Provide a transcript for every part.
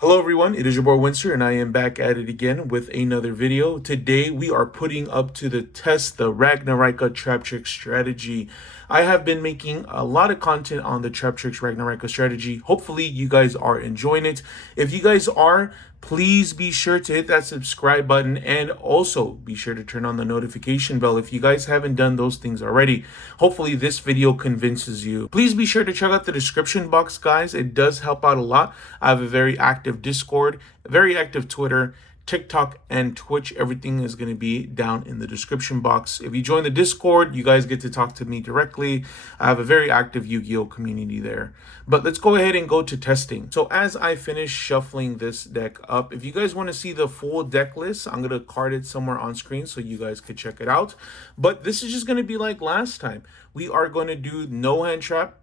Hello everyone, it is your boy Winster and I am back at it again with another video. Today we are putting up to the test the Ragnaraika Traptrix strategy. I have been making a lot of content on the Traptrix Ragnaraika strategy. Hopefully you guys are enjoying it. If you guys are, please be sure to hit that subscribe button and also be sure to turn on the notification bell if you guys haven't done those things already. Hopefully this video convinces you. Please be sure to check out the description box, guys. It does help out a lot. I have a very active Discord, a very active Twitter, TikTok, and Twitch. Everything is going to be down in the description box. If you join the Discord, you guys get to talk to me directly. I have a very active Yu-Gi-Oh community there. But let's go ahead and go to testing. So as I finish shuffling this deck up, if you guys want to see the full deck list, I'm going to card it somewhere on screen so you guys could check it out. But this is just going to be like last time. We are going to do no hand trap,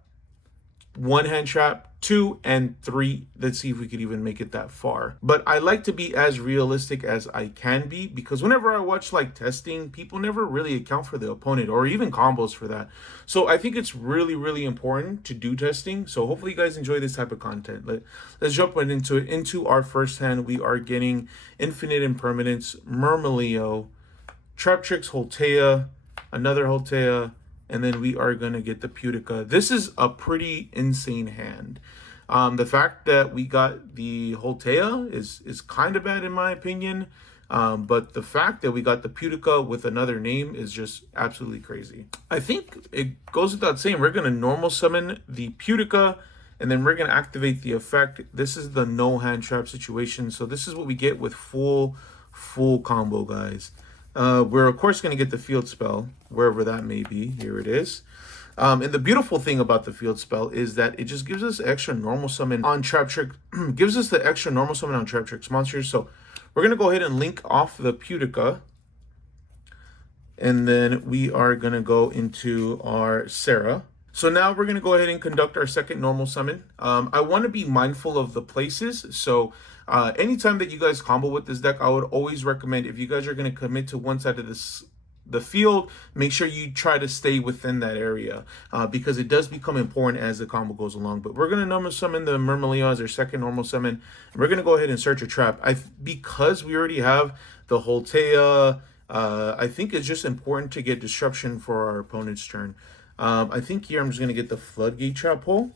one hand trap, 2 and 3. Let's see if we could even make it that far. But I like to be as realistic as I can be, because whenever I watch like testing, people never really account for the opponent or even combos for that. So I think it's really important to do testing. So hopefully you guys enjoy this type of content. Let's jump right into it. Into our first hand, we are getting Infinite Impermanence, Murmilio, Traptrix, Holtea, another Holtea, and then we are going to get the Pudica. This is a pretty insane hand. The fact that we got the Holtea is kind of bad in my opinion. But the fact that we got the Pudica with another name is just absolutely crazy. I think it goes without saying, we're going to normal summon the Pudica, and then we're going to activate the effect. This is the no hand trap situation. So this is what we get with full combo, guys. We're of course going to get the field spell, wherever that may be. Here it is. And the beautiful thing about the field spell is that it just gives us extra normal summon on Traptrix, gives us the extra normal summon on Traptrix monsters. So we're going to go ahead and link off the Pudica. And then we are going to go into our Sarah. So now we're going to go ahead and conduct our second normal summon. I want to be mindful of the places. So anytime that you guys combo with this deck, I would always recommend, if you guys are going to commit to one side of the field, make sure you try to stay within that area, because it does become important as the combo goes along. But we're going to normal summon the Murmilio as our second normal summon. And we're going to go ahead and search a trap. Because we already have the Holtea, I think it's just important to get disruption for our opponent's turn. I think here I'm just going to get the Floodgate Trap Hole.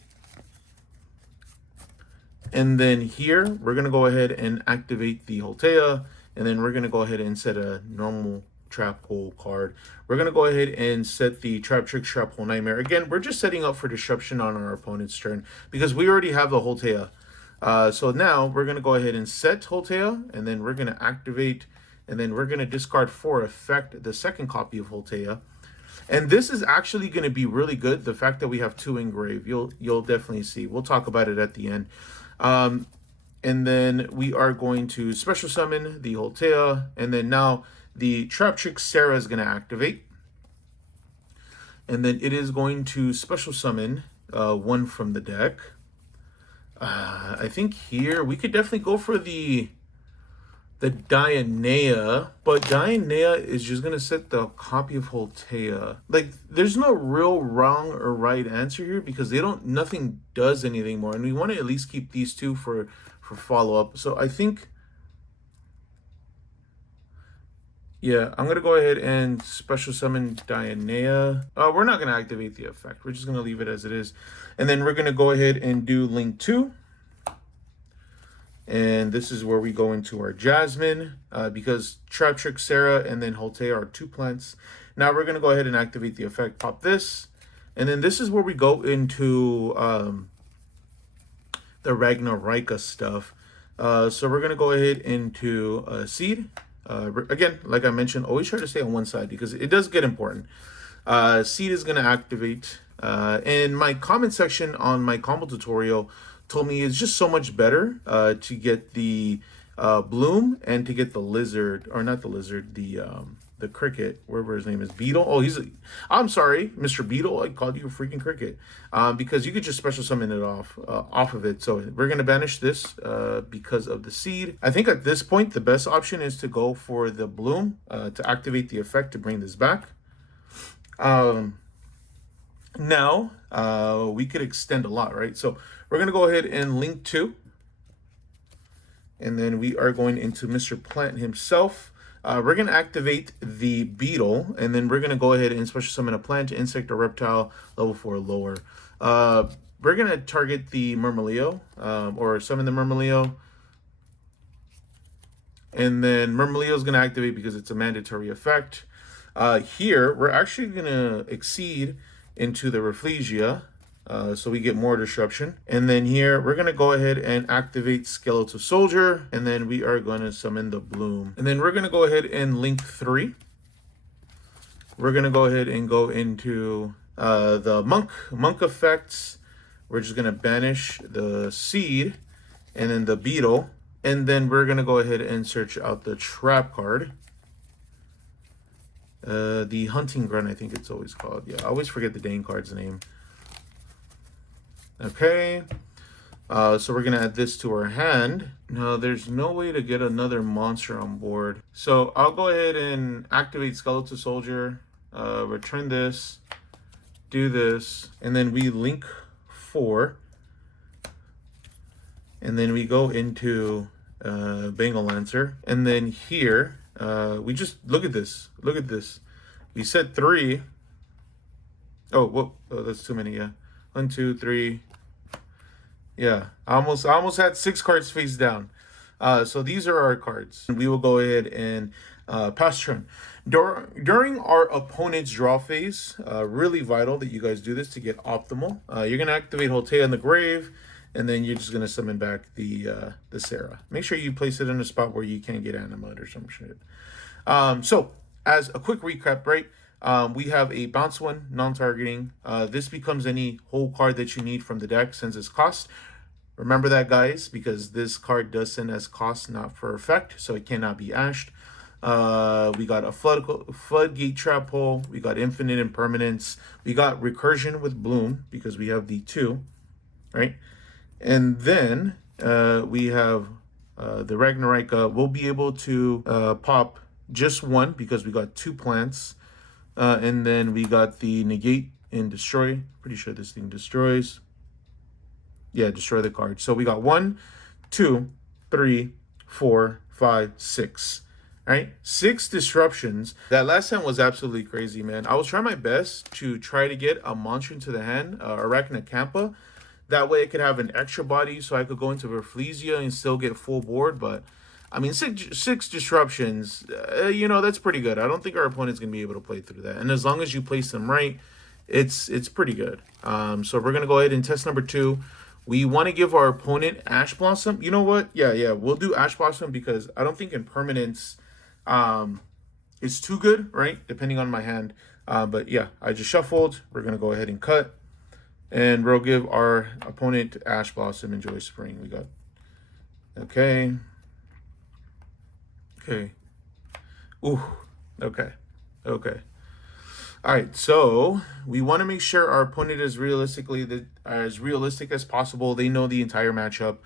And then here, we're going to go ahead and activate the Holtea. And then we're going to go ahead and set a normal Trap Hole card. We're going to go ahead and set the Traptrix Trap Hole Nightmare. Again, we're just setting up for disruption on our opponent's turn, because we already have the Holtea. So now we're going to go ahead and set Holtea. And then we're going to activate. And then we're going to discard for effect the second copy of Holtea. And this is actually going to be really good. The fact that we have 2 engraved, you'll definitely see. We'll talk about it at the end. And then we are going to special summon the Holtea. And then now the Traptrix Sarah is going to activate. And then it is going to special summon one from the deck. I think here we could definitely go for the Dionea, but Dionea is just going to set the copy of Holtea. Like, there's no real wrong or right answer here, because nothing does anything more. And we want to at least keep these two for follow-up. So I think, yeah, I'm going to go ahead and special summon Dionea. We're not going to activate the effect. We're just going to leave it as it is. And then we're going to go ahead and do Link 2. And this is where we go into our Jasmine, because Traptrix, Sarah, and then Holtea are 2 plants. Now we're going to go ahead and activate the effect, pop this. And then this is where we go into the Ragnaraika stuff. So we're going to go ahead into Seed. Again, like I mentioned, always try to stay on one side, because it does get important. Seed is going to activate. And my comment section on my combo tutorial told me it's just so much better to get the Bloom and to get the Lizard, or not the Lizard, the Cricket, wherever his name is, Beetle. Oh, I'm sorry, Mr. Beetle, I called you a freaking Cricket, because you could just special summon it off of it. So we're going to banish this because of the Seed. I think at this point, the best option is to go for the Bloom to activate the effect to bring this back. Now, we could extend a lot, right? So we're going to go ahead and link 2. And then we are going into Mr. Plant himself. We're going to activate the beetle, and then we're going to go ahead and special summon a plant, insect, or reptile, level 4 or lower. We're going to target the Murmileo, or summon the Murmileo. And then Murmileo is going to activate because it's a mandatory effect. Here, we're actually going to exceed into the Rafflesia, so we get more disruption. And then here, we're going to go ahead and activate Skeletal Soldier, and then we are going to summon the Bloom. And then we're going to go ahead and link 3. We're going to go ahead and go into the Monk effects. We're just going to banish the Seed, and then the Beetle. And then we're going to go ahead and search out the Trap card. The Hunting Grunt, I think it's always called. Yeah, I always forget the dang card's name. Okay. So we're going to add this to our hand. Now, there's no way to get another monster on board. So I'll go ahead and activate Skeletal Soldier. Return this. Do this. And then we link 4. And then we go into Bengal Lancer. And then here, we just, look at this. Look at this. We set 3. Oh, whoa. Oh, that's too many, yeah. 1, 2, 3. Yeah, I almost had 6 cards face down. So these are our cards. We will go ahead and pass turn. During our opponent's draw phase, really vital that you guys do this to get optimal. You're going to activate Holtea in the grave, and then you're just going to summon back the Sarah. Make sure you place it in a spot where you can't get Animate or some shit. So, as a quick recap, right? We have a bounce 1, non-targeting. This becomes any whole card that you need from the deck since it's cost. Remember that, guys, because this card does send as cost, not for effect, so it cannot be ashed. We got a Floodgate Trap Hole. We got Infinite Impermanence. We got Recursion with Bloom because we have the 2, right? And then we have the Ragnaraika. We'll be able to pop just 1 because we got 2 plants. And then we got the Negate and Destroy. Pretty sure this thing destroys. Yeah, destroy the card. So we got 1, 2, 3, 4, 5, 6. All right, 6 disruptions. That last hand was absolutely crazy, man. I was trying my best to try to get a monster into the hand, Arachnacampa. That way I could have an extra body so I could go into Rafflesia and still get full board. But, I mean, six disruptions, you know, that's pretty good. I don't think our opponent's going to be able to play through that. And as long as you place them right, it's pretty good. So we're going to go ahead and test number 2. We want to give our opponent Ash Blossom. You know what? Yeah, we'll do Ash Blossom because I don't think Impermanence is too good, right? Depending on my hand. But yeah, I just shuffled. We're going to go ahead and cut. And we'll give our opponent Ash Blossom, Enjoy Spring. We got, okay. Ooh, okay. All right, so we want to make sure our opponent is as realistic as possible. They know the entire matchup.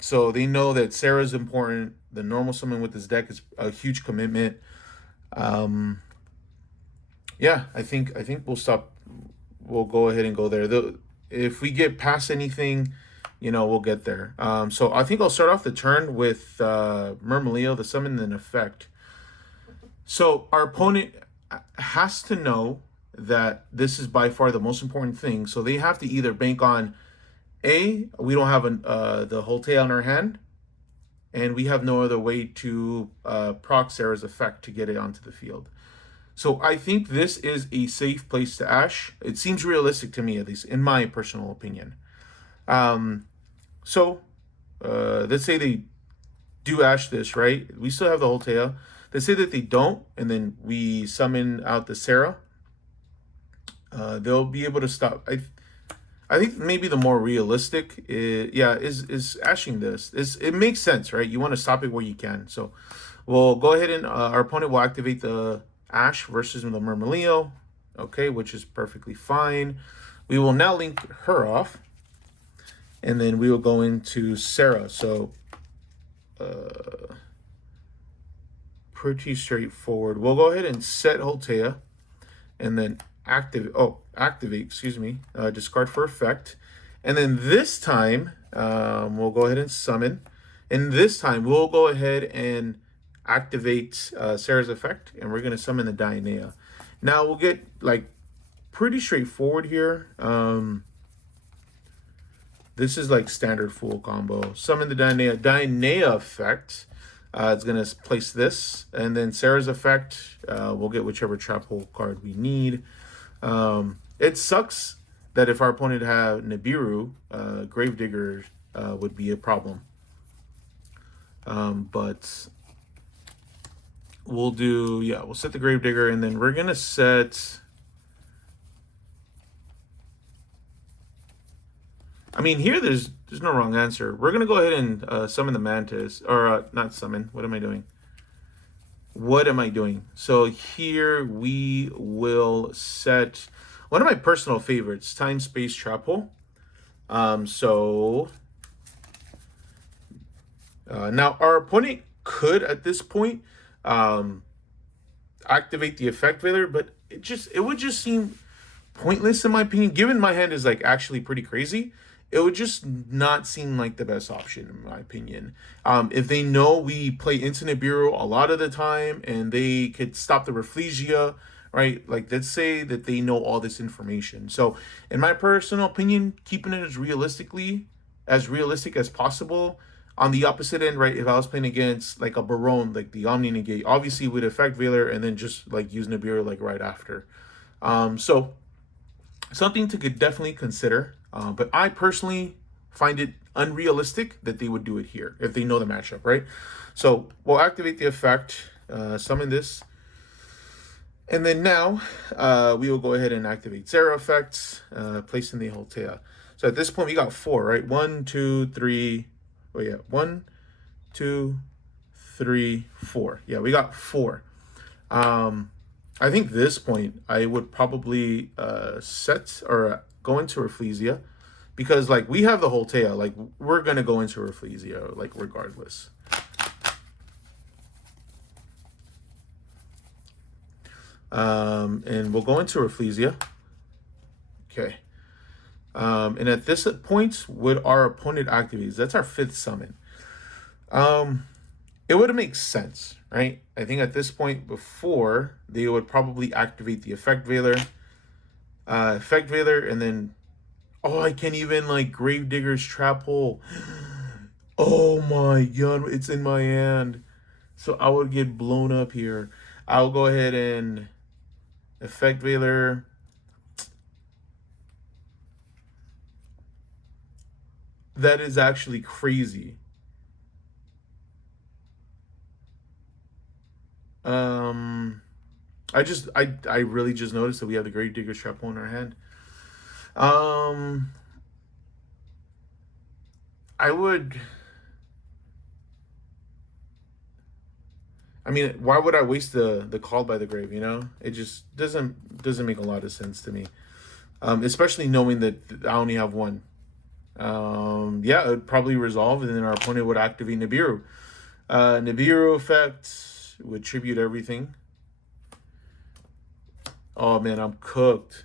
So they know that Sarah's important. The normal summon with this deck is a huge commitment. Yeah, I think we'll stop. We'll go ahead and go there. If we get past anything, you know, we'll get there. So I think I'll start off the turn with Murmileo, the summon and effect. So our opponent has to know that this is by far the most important thing. So they have to either bank on we don't have the Holtea on our hand, and we have no other way to proc Sarah's effect to get it onto the field. So I think this is a safe place to Ash. It seems realistic to me, at least in my personal opinion. So let's say they do Ash this, right? We still have the Holtea. Let's say that they don't, and then we summon out the Sarah. They'll be able to stop. I think maybe the more realistic is ashing this. It makes sense, right? You want to stop it where you can. So we'll go ahead and our opponent will activate the Ash versus the Murmileo, okay, which is perfectly fine. We will now link her off, and then we will go into Sarah. So pretty straightforward. We'll go ahead and set Holtea, and then activate, discard for effect. And then this time, we'll go ahead and summon. And this time we'll go ahead and activate Sarah's effect, and we're gonna summon the Dionea. Now we'll get like pretty straightforward here. This is like standard full combo. Summon the Dionea. Dionea effect. It's gonna place this, and then Sarah's effect. We'll get whichever trap hole card we need. It sucks that if our opponent had Nibiru, Gravedigger would be a problem. But we'll do, yeah, we'll set the Gravedigger, and then we're gonna set. I mean, here there's no wrong answer. We're gonna go ahead and summon the Mantis, or not summon. What am I doing? What am I doing? So here we will set one of my personal favorites, Time Space Trap Hole. Now our opponent could at this point activate the Effect Veiler, but it would just seem pointless in my opinion. Given my hand is like actually pretty crazy, it would just not seem like the best option in my opinion. If they know we play into Nibiru a lot of the time and they could stop the Rafflesia, right? Like, let's say that they know all this information. So in my personal opinion, keeping it as realistic as possible. On the opposite end, right, if I was playing against like a Barone, like the Omni Negate, obviously with Effect Veiler and then just like use Nibiru like right after. So something to definitely consider. But I personally find it unrealistic that they would do it here if they know the matchup, right? So we'll activate the effect, summon this. And then now we will go ahead and activate Zera effects, placing the Holtea. So at this point, we got 4, right? 1, 2, 3. Oh, yeah. 1, 2, 3, 4. Yeah, we got 4. I think this point, I would probably set or go into Rafflesia, because like we have the Holtea, like we're gonna go into Rafflesia like regardless. And we'll go into Rafflesia. Okay. And at this point, would our opponent activate? That's our 5th summon. It would make sense, right? I think at this point, before they would probably activate the Effect Veiler, and then, oh, I can't even like Gravedigger's Trap Hole. Oh my god, it's in my hand. So I would get blown up here. I'll go ahead and Effect Veiler. That is actually crazy. I really just noticed that we have the Gravedigger Trap Hole in our hand. I mean, why would I waste the Call by the Grave, you know? It just doesn't make a lot of sense to me. Especially knowing that I only have 1. Yeah, it would probably resolve, and then our opponent would activate Nibiru. Nibiru effect would tribute everything. Oh man, I'm cooked.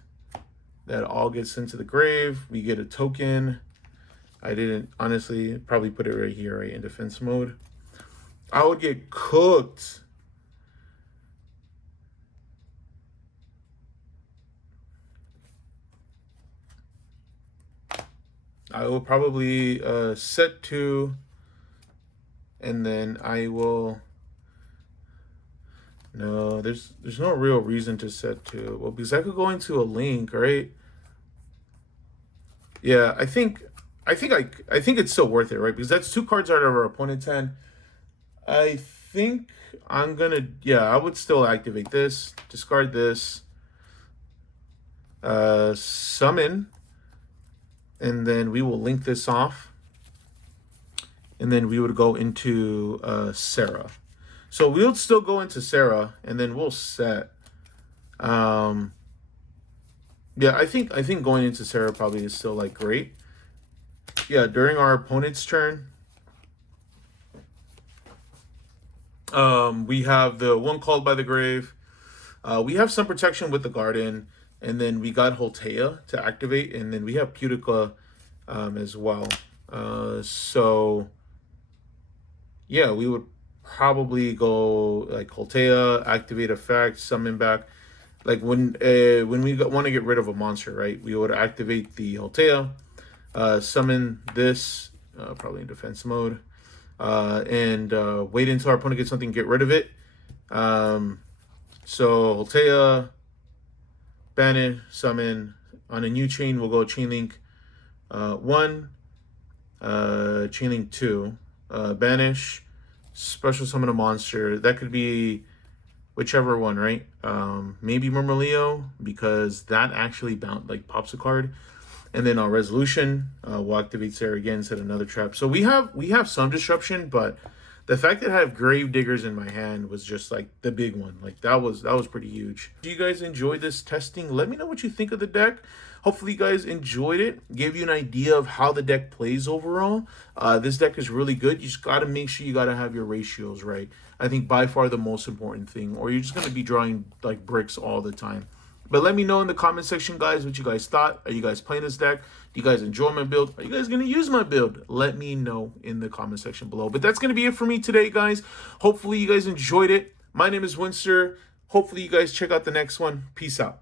That all gets into the grave. We get a token. I didn't, honestly, probably put it right here, right in defense mode. I would get cooked. I will probably set 2, and then I will. No, there's no real reason to set 2. Well, because I could go into a link, right? Yeah, I think it's still worth it, right? Because that's 2 cards out of our opponent's hand. I think I'm gonna, yeah, I would still activate this, discard this, summon, and then we will link this off, and then we would go into Sarah. So we'll still go into Sarah, and then we'll set. Yeah, I think going into Sarah probably is still like great. Yeah, during our opponent's turn, we have the 1 Called by the Grave. We have some protection with the Garden, and then we got Holtea to activate, and then we have Putica as well. So yeah, we would probably go like Holtea, activate effect, summon back. Like when we want to get rid of a monster, right? We would activate the Holtea, summon this, probably in defense mode, and wait until our opponent gets something, get rid of it. So Holtea, banish, summon. On a new chain, we'll go chain link 1, chain link 2, banish, special summon a monster. That could be whichever one, right? Maybe Murmurleo, because that actually pops a card. And then on resolution, we'll activate Sarah again, set another trap. So we have some disruption, but the fact that I have Grave Diggers in my hand was just like the big one. Like that was pretty huge. Do you guys enjoy this testing? Let me know what you think of the deck. Hopefully you guys enjoyed it. Gave you an idea of how the deck plays overall. This deck is really good. You just got to make sure you got to have your ratios right. I think by far the most important thing, or you're just going to be drawing like bricks all the time. But let me know in the comment section, guys, what you guys thought. Are you guys playing this deck? Do you guys enjoy my build? Are you guys going to use my build? Let me know in the comment section below. But that's going to be it for me today, guys. Hopefully you guys enjoyed it. My name is Winsor. Hopefully you guys check out the next one. Peace out.